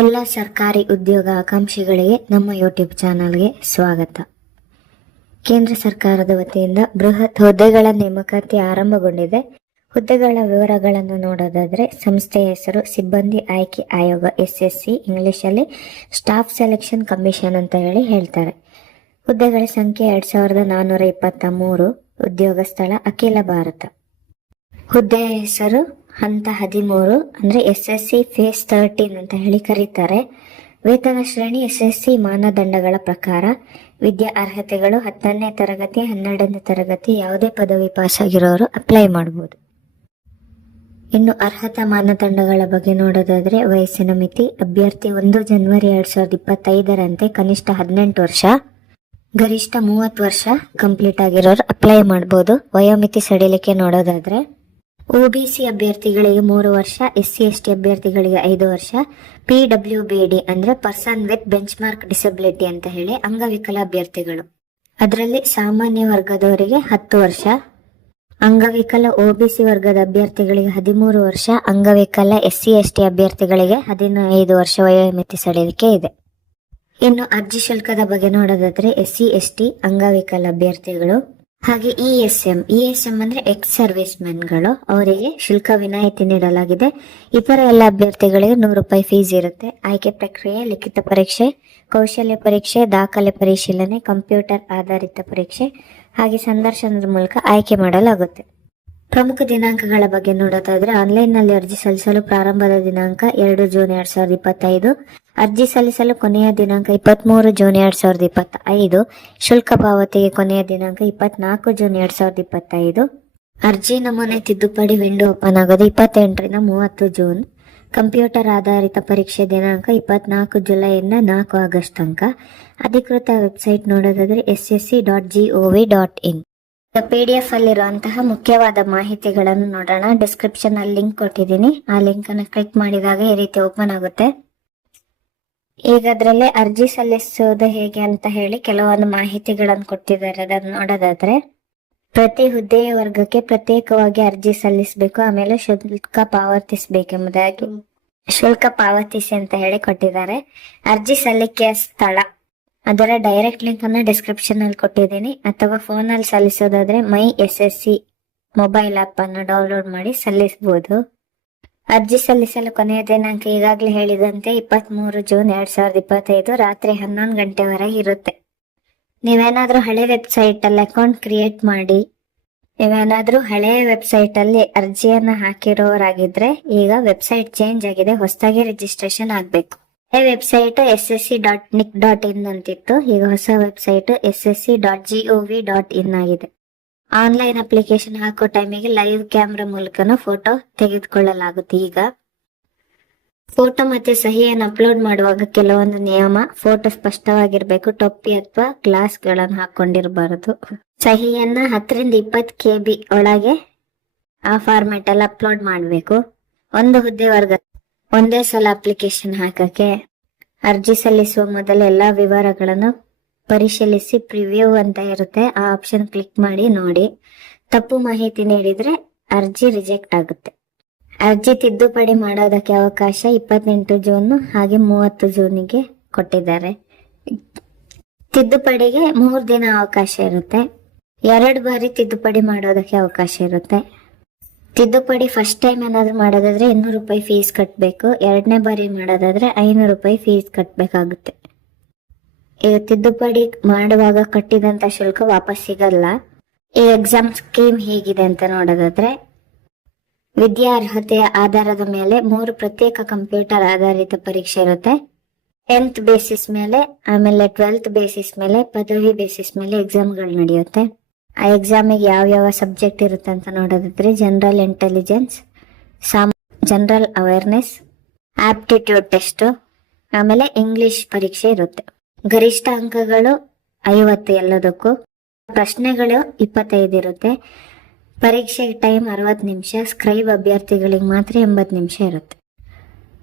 ಎಲ್ಲ ಸರ್ಕಾರಿ ಉದ್ಯೋಗ ಆಕಾಂಕ್ಷಿಗಳಿಗೆ ನಮ್ಮ ಯೂಟ್ಯೂಬ್ ಚಾನಲ್ಗೆ ಸ್ವಾಗತ. ಕೇಂದ್ರ ಸರ್ಕಾರದ ವತಿಯಿಂದ ಬೃಹತ್ ಹುದ್ದೆಗಳ ನೇಮಕಾತಿ ಆರಂಭಗೊಂಡಿದೆ. ಹುದ್ದೆಗಳ ವಿವರಗಳನ್ನು ನೋಡೋದಾದರೆ ಸಂಸ್ಥೆಯ ಹೆಸರು ಸಿಬ್ಬಂದಿ ಆಯ್ಕೆ ಆಯೋಗ ಎಸ್ ಎಸ್ ಸಿ ಇಂಗ್ಲಿಷಲ್ಲಿ ಸ್ಟಾಫ್ ಸೆಲೆಕ್ಷನ್ ಕಮಿಷನ್ ಅಂತ ಹೇಳಿ ಹೇಳ್ತಾರೆ. ಹುದ್ದೆಗಳ ಸಂಖ್ಯೆ ಎರಡು ಸಾವಿರದ ನಾನ್ನೂರ ಇಪ್ಪತ್ತ ಮೂರು ಉದ್ಯೋಗ ಸ್ಥಳ ಅಖಿಲ ಭಾರತ. ಹುದ್ದೆಯ ಹೆಸರು ಹಂತ ಹದಿಮೂರು, ಅಂದ್ರೆ S S C phase thirteen ಅಂತ ಹೇಳಿ ಕರೀತಾರೆ. ವೇತನ ಶ್ರೇಣಿ ಎಸ್ ಎಸ್ ಸಿ ಮಾನದಂಡಗಳ ಪ್ರಕಾರ ವಿದ್ಯಾ ಅರ್ಹತೆಗಳು ಹತ್ತನೇ ತರಗತಿ, ಹನ್ನೆರಡನೇ ತರಗತಿ ಯಾವುದೇ ಪದವಿ ಪಾಸ್ ಆಗಿರೋರು ಅಪ್ಲೈ ಮಾಡಬಹುದು ಇನ್ನು ಅರ್ಹತಾ ಮಾನದಂಡಗಳ ಬಗ್ಗೆ ನೋಡೋದಾದ್ರೆ ವಯಸ್ಸಿನ ಮಿತಿ, ಅಭ್ಯರ್ಥಿ ಒಂದು ಜನವರಿ ಎರಡು ಸಾವಿರದ ಇಪ್ಪತ್ತೈದರಂತೆ ಕನಿಷ್ಠ ಹದಿನೆಂಟು ವರ್ಷ, ಗರಿಷ್ಠ ಮೂವತ್ತು ವರ್ಷ ಕಂಪ್ಲೀಟ್ ಆಗಿರೋರು ಅಪ್ಲೈ ಮಾಡಬಹುದು ವಯೋಮಿತಿ ಸಡಿಲಿಕೆ ನೋಡೋದಾದ್ರೆ ಒಬಿಸಿ ಅಭ್ಯರ್ಥಿಗಳಿಗೆ ಮೂರು ವರ್ಷ ಎಸ್ ಸಿ ಎಸ್ ಟಿ ಅಭ್ಯರ್ಥಿಗಳಿಗೆ ಐದು ವರ್ಷ ಪಿ ಡಬ್ಲ್ಯೂ ಬಿ ಡಿ ಅಂದ್ರೆ person with bench mark disability ಅಂತ ಹೇಳಿ ಅಂಗವಿಕಲ ಅಭ್ಯರ್ಥಿಗಳು. ಅದರಲ್ಲಿ ಸಾಮಾನ್ಯ ವರ್ಗದವರಿಗೆ ಹತ್ತು ವರ್ಷ, ಅಂಗವಿಕಲ ಒಬಿಸಿ ವರ್ಗದ ಅಭ್ಯರ್ಥಿಗಳಿಗೆ ಹದಿಮೂರು ವರ್ಷ, ಅಂಗವಿಕಲ ಎಸ್ ಸಿ ಎಸ್ ಟಿ ಅಭ್ಯರ್ಥಿಗಳಿಗೆ ಹದಿನೈದು ವರ್ಷ ವಯೋಮಿತಿ ಸಡಿಲಿಕೆ ಇದೆ. ಇನ್ನು ಅರ್ಜಿ ಶುಲ್ಕದ ಬಗ್ಗೆ ನೋಡೋದಾದ್ರೆ ಎಸ್ ಸಿ ಎಸ್ ಟಿ ಅಂಗವಿಕಲ ಅಭ್ಯರ್ಥಿಗಳು. ಹಾಗೆ E S M E S M ಅಂದ್ರೆ ಎಕ್ಸ್ ಸರ್ವಿಸ್ ಮೆನ್ಗಳು ಅವರಿಗೆ ಶುಲ್ಕ ವಿನಾಯಿತಿ ನೀಡಲಾಗಿದೆ. ಇತರ ಎಲ್ಲ ಅಭ್ಯರ್ಥಿಗಳಿಗೆ ನೂರು ರೂಪಾಯಿ ಫೀಸ್ ಇರುತ್ತೆ. ಆಯ್ಕೆ ಪ್ರಕ್ರಿಯೆ, ಲಿಖಿತ ಪರೀಕ್ಷೆ, ಕೌಶಲ್ಯ ಪರೀಕ್ಷೆ, ದಾಖಲೆ ಪರಿಶೀಲನೆ ಕಂಪ್ಯೂಟರ್ ಆಧಾರಿತ ಪರೀಕ್ಷೆ, ಹಾಗೆ ಸಂದರ್ಶನದ ಮೂಲಕ ಆಯ್ಕೆ ಮಾಡಲಾಗುತ್ತೆ. ಪ್ರಮುಖ ದಿನಾಂಕಗಳ ಬಗ್ಗೆ ನೋಡೋದಾದ್ರೆ ಆನ್ಲೈನ್ನಲ್ಲಿ ಅರ್ಜಿ ಸಲ್ಲಿಸಲು ಪ್ರಾರಂಭದ ದಿನಾಂಕ ಎರಡು ಜೂನ್ ಎರಡ್ ಸಾವಿರದ ಇಪ್ಪತ್ತೈದು. ಅರ್ಜಿ ಸಲ್ಲಿಸಲು ಕೊನೆಯ ದಿನಾಂಕ ಇಪ್ಪತ್ಮೂರು ಜೂನ್ ಎರಡು ಸಾವಿರದ ಇಪ್ಪತ್ತೈದು. ಶುಲ್ಕ ಪಾವತಿಗೆ ಕೊನೆಯ ದಿನಾಂಕ ಇಪ್ಪತ್ನಾಲ್ಕು ಜೂನ್ ಎರಡು ಸಾವಿರದ ಇಪ್ಪತ್ತೈದು. ಅರ್ಜಿ ನಮೂನೆ ತಿದ್ದುಪಡಿ ವಿಂಡೋ ಓಪನ್ ಆಗೋದು ಇಪ್ಪತ್ತೆಂಟರಿಂದ ಮೂವತ್ತು ಜೂನ್. ಕಂಪ್ಯೂಟರ್ ಆಧಾರಿತ ಪರೀಕ್ಷೆ ದಿನಾಂಕ ಇಪ್ಪತ್ನಾಲ್ಕು ಜುಲೈಯಿಂದ ನಾಲ್ಕು ಆಗಸ್ಟ್ ತನಕ. ಅಧಿಕೃತ ವೆಬ್ಸೈಟ್ ನೋಡೋದಾದರೆ S S C dot G O V dot in. P D F ಅಲ್ಲಿರುವಂತಹ ಮುಖ್ಯವಾದ ಮಾಹಿತಿಗಳನ್ನು ನೋಡೋಣ. ಡಿಸ್ಕ್ರಿಪ್ಷನ್ ಅಲ್ಲಿ ಲಿಂಕ್ ಕೊಟ್ಟಿದ್ದೀನಿ. ಆ ಲಿಂಕ್ ಅನ್ನು ಕ್ಲಿಕ್ ಮಾಡಿದಾಗ ಈ ರೀತಿ ಓಪನ್ ಆಗುತ್ತೆ. ಈಗ ಅದರಲ್ಲಿ ಅರ್ಜಿ ಸಲ್ಲಿಸೋದು ಹೇಗೆ ಅಂತ ಹೇಳಿ ಕೆಲವೊಂದು ಮಾಹಿತಿಗಳನ್ನು ಕೊಟ್ಟಿದ್ದಾರೆ. ಅದನ್ನು ನೋಡೋದಾದ್ರೆ, ಪ್ರತಿ ಹುದ್ದೆಯ ವರ್ಗಕ್ಕೆ ಪ್ರತ್ಯೇಕವಾಗಿ ಅರ್ಜಿ ಸಲ್ಲಿಸಬೇಕು, ಆಮೇಲೆ ಶುಲ್ಕ ಪಾವತಿಸಬೇಕೆಂಬುದಾಗಿ ಶುಲ್ಕ ಪಾವತಿಸಿ ಅಂತ ಹೇಳಿ ಕೊಟ್ಟಿದ್ದಾರೆ. ಅರ್ಜಿ ಸಲ್ಲಿಕೆಯ ಸ್ಥಳ, ಅದರ ಡೈರೆಕ್ಟ್ ಲಿಂಕ್ ಅನ್ನ ಡಿಸ್ಕ್ರಿಪ್ಷನ್ ಅಲ್ಲಿ ಕೊಟ್ಟಿದ್ದೀನಿ. ಅಥವಾ ಫೋನ್ ಅಲ್ಲಿ ಸಲ್ಲಿಸೋದಾದ್ರೆ, my S S C mobile app ಅನ್ನು ಡೌನ್ಲೋಡ್ ಮಾಡಿ ಸಲ್ಲಿಸಬಹುದು. ಅರ್ಜಿ ಸಲ್ಲಿಸಲು ಕೊನೆಯ ದಿನಾಂಕ ಈಗಾಗಲೇ ಹೇಳಿದಂತೆ ಇಪ್ಪತ್ತ್ ಮೂರು ಜೂನ್ ಎರಡ್ ಸಾವಿರದ ಇಪ್ಪತ್ತೈದು ರಾತ್ರಿ ಹನ್ನೊಂದು ಗಂಟೆವರೆಗೆ ಇರುತ್ತೆ. ನೀವೇನಾದ್ರೂ ಹಳೆ ವೆಬ್ಸೈಟ್ ಅಲ್ಲಿ ಅಕೌಂಟ್ ಕ್ರಿಯೇಟ್ ಮಾಡಿ, ನೀವೇನಾದ್ರೂ ಹಳೆ ವೆಬ್ಸೈಟ್ ಅಲ್ಲಿ ಅರ್ಜಿಯನ್ನ ಹಾಕಿರೋರಾಗಿದ್ರೆ ಈಗ ವೆಬ್ಸೈಟ್ ಚೇಂಜ್ ಆಗಿದೆ, ಹೊಸದಾಗಿ ರಿಜಿಸ್ಟ್ರೇಷನ್ ಆಗ್ಬೇಕು. ಹಳೆ website S S C dot nic dot in ಅಂತಿತ್ತು, ಈಗ ಹೊಸ website S S C dot G O V dot in ಆಗಿದೆ. ಆನ್ಲೈನ್ ಅಪ್ಲಿಕೇಶನ್ ಹಾಕೋ ಟೈಮಿಗೆ ಲೈವ್ ಕ್ಯಾಮ್ರಾ ಮೂಲಕನೂ ಫೋಟೋ ತೆಗೆದುಕೊಳ್ಳಲಾಗುತ್ತೆ. ಈಗ ಫೋಟೋ ಮತ್ತೆ ಸಹಿಯನ್ನು ಅಪ್ಲೋಡ್ ಮಾಡುವಾಗ ಕೆಲವೊಂದು ನಿಯಮ ಫೋಟೋ ಸ್ಪಷ್ಟವಾಗಿರ್ಬೇಕು, ಟೊಪ್ಪಿ ಅಥವಾ ಗ್ಲಾಸ್ಗಳನ್ನು ಹಾಕೊಂಡಿರಬಾರದು. ಸಹಿಯನ್ನ ಹತ್ತರಿಂದ ಇಪ್ಪತ್ತು ಕೆ ಬಿ ಒಳಗೆ ಆ ಫಾರ್ಮೆಟ್ ಅಲ್ಲಿ ಅಪ್ಲೋಡ್ ಮಾಡಬೇಕು. ಒಂದು ಹುದ್ದೆ ವರ್ಗ, ಒಂದೇ ಸಲ ಅಪ್ಲಿಕೇಶನ್ ಹಾಕಕ್ಕೆ ಅರ್ಜಿ ಸಲ್ಲಿಸುವ ಮೊದಲು ಎಲ್ಲಾ ವಿವರಗಳನ್ನು ಪರಿಶೀಲಿಸಿ ಪ್ರಿವ್ಯೂ ಅಂತ ಇರುತ್ತೆ. ಆ ಆಪ್ಷನ್ ಕ್ಲಿಕ್ ಮಾಡಿ ನೋಡಿ. ತಪ್ಪು ಮಾಹಿತಿ ನೀಡಿದ್ರೆ ಅರ್ಜಿ ರಿಜೆಕ್ಟ್ ಆಗುತ್ತೆ. ಅರ್ಜಿ ತಿದ್ದುಪಡಿ ಮಾಡೋದಕ್ಕೆ ಅವಕಾಶ ಇಪ್ಪತ್ತೆಂಟು ಜೂನ್ ಹಾಗೆ ಮೂವತ್ತು ಜೂನಿಗೆ ಕೊಟ್ಟಿದ್ದಾರೆ. ತಿದ್ದುಪಡಿಗೆ ಮೂರು ದಿನ ಅವಕಾಶ ಇರುತ್ತೆ. ಎರಡು ಬಾರಿ ತಿದ್ದುಪಡಿ ಮಾಡೋದಕ್ಕೆ ಅವಕಾಶ ಇರುತ್ತೆ. ತಿದ್ದುಪಡಿ ಫಸ್ಟ್ ಟೈಮ್ ಏನಾದ್ರು ಮಾಡೋದಾದ್ರೆ ಇನ್ನೂರು ರೂಪಾಯಿ ಫೀಸ್ ಕಟ್ಟಬೇಕು ಎರಡನೇ ಬಾರಿ ಮಾಡೋದಾದ್ರೆ ಐನೂರು ರೂಪಾಯಿ ಫೀಸ್ ಕಟ್ಟಬೇಕಾಗುತ್ತೆ ತಿದ್ದುಪಡಿ ಮಾಡುವಾಗ ಕಟ್ಟಿದಂತ ಶುಲ್ಕ ವಾಪಸ್ ಸಿಗಲ್ಲ. ಈ ಎಕ್ಸಾಮ್ ಸ್ಕೀಮ್ ಹೇಗಿದೆ ಅಂತ ನೋಡೋದಾದ್ರೆ, ವಿದ್ಯಾರ್ಹತೆಯ ಆಧಾರದ ಮೇಲೆ ಮೂರು ಪ್ರತ್ಯೇಕ ಕಂಪ್ಯೂಟರ್ ಆಧಾರಿತ ಪರೀಕ್ಷೆ ಇರುತ್ತೆ. ಟೆಂತ್ ಬೇಸಿಸ್ ಮೇಲೆ, ಆಮೇಲೆ ಟ್ವೆಲ್ತ್ ಬೇಸಿಸ್ ಮೇಲೆ, ಪದವಿ ಬೇಸಿಸ್ ಮೇಲೆ ಎಕ್ಸಾಮ್ಗಳು ನಡೆಯುತ್ತೆ. ಆ ಎಕ್ಸಾಮಿಗೆ ಯಾವ ಯಾವ ಸಬ್ಜೆಕ್ಟ್ ಇರುತ್ತೆ ಅಂತ ನೋಡೋದಾದ್ರೆ ಜನರಲ್ ಇಂಟೆಲಿಜೆನ್ಸ್ ಸಾಮ್ ಜನರಲ್ ಅವೇರ್ನೆಸ್ ಆಪ್ಟಿಟ್ಯೂಡ್ ಟೆಸ್ಟ್ ಆಮೇಲೆ ಇಂಗ್ಲಿಷ್ ಪರೀಕ್ಷೆ ಇರುತ್ತೆ. ಗರಿಷ್ಠ ಅಂಕಗಳು ಐವತ್ತು ಎಲ್ಲದಕ್ಕೂ. ಪ್ರಶ್ನೆಗಳು ಇಪ್ಪತ್ತೈದು ಇರುತ್ತೆ. ಪರೀಕ್ಷೆ ಟೈಮ್ ಅರವತ್ತು ನಿಮಿಷ, ಸ್ಕ್ರೈಬ್ ಅಭ್ಯರ್ಥಿಗಳಿಗೆ ಮಾತ್ರ ಎಂಬತ್ತು ನಿಮಿಷ ಇರುತ್ತೆ.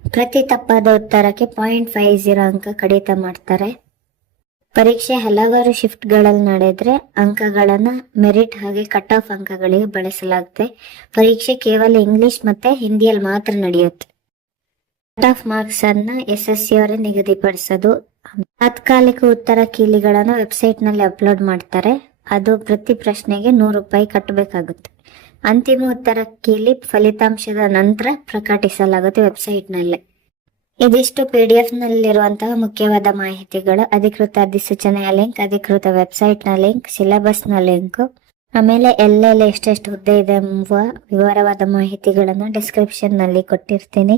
ಪ್ರತಿ ತಪ್ಪಾದ ಉತ್ತರಕ್ಕೆ ಪಾಯಿಂಟ್ ಫೈವ್ ಜೀರೋ ಅಂಕ ಕಡಿತ ಮಾಡ್ತಾರೆ. ಪರೀಕ್ಷೆ ಹಲವಾರು ಶಿಫ್ಟ್ಗಳಲ್ಲಿ ನಡೆದ್ರೆ ಅಂಕಗಳನ್ನ ಮೆರಿಟ್ ಹಾಗೆ ಕಟ್ ಆಫ್ ಅಂಕಗಳಿಗೆ ಬಳಸಲಾಗುತ್ತೆ. ಪರೀಕ್ಷೆ ಕೇವಲ ಇಂಗ್ಲಿಷ್ ಮತ್ತೆ ಹಿಂದಿಯಲ್ಲಿ ಮಾತ್ರ ನಡೆಯುತ್ತೆ. ಕಟ್ ಆಫ್ ಮಾರ್ಕ್ಸ್ ಅನ್ನ ಎಸ್ ಎಸ್ ಸಿ ಅವರೇ ನಿಗದಿಪಡಿಸೋದು. ತಾತ್ಕಾಲಿಕ ಉತ್ತರ ಕೀಲಿಗಳನ್ನು ವೆಬ್ಸೈಟ್ನಲ್ಲಿ ಅಪ್ಲೋಡ್ ಮಾಡ್ತಾರೆ. ಅದು ಪ್ರತಿ ಪ್ರಶ್ನೆಗೆ ನೂರು ರೂಪಾಯಿ ಕಟ್ಟಬೇಕಾಗುತ್ತೆ. ಅಂತಿಮ ಉತ್ತರ ಕೀಲಿ ಫಲಿತಾಂಶದ ನಂತರ ಪ್ರಕಟಿಸಲಾಗುತ್ತೆ ವೆಬ್ಸೈಟ್ನಲ್ಲಿ ಇದಿಷ್ಟು ಪಿ ಡಿ ಎಫ್ ನಲ್ಲಿರುವಂತಹ ಮುಖ್ಯವಾದ ಮಾಹಿತಿಗಳು. ಅಧಿಕೃತ ಅಧಿಸೂಚನೆಯ ಲಿಂಕ್, ಅಧಿಕೃತ ವೆಬ್ಸೈಟ್ನ ಲಿಂಕ್ ಸಿಲೆಬಸ್ನ ಲಿಂಕ್, ಆಮೇಲೆ ಎಲ್ಲೆಲ್ಲಿ ಎಷ್ಟೆಷ್ಟು ಹುದ್ದೆ ಇದೆ ಎಂಬ ವಿವರವಾದ ಮಾಹಿತಿಗಳನ್ನು ಡಿಸ್ಕ್ರಿಪ್ಷನ್ನಲ್ಲಿ ಕೊಟ್ಟಿರ್ತೀನಿ.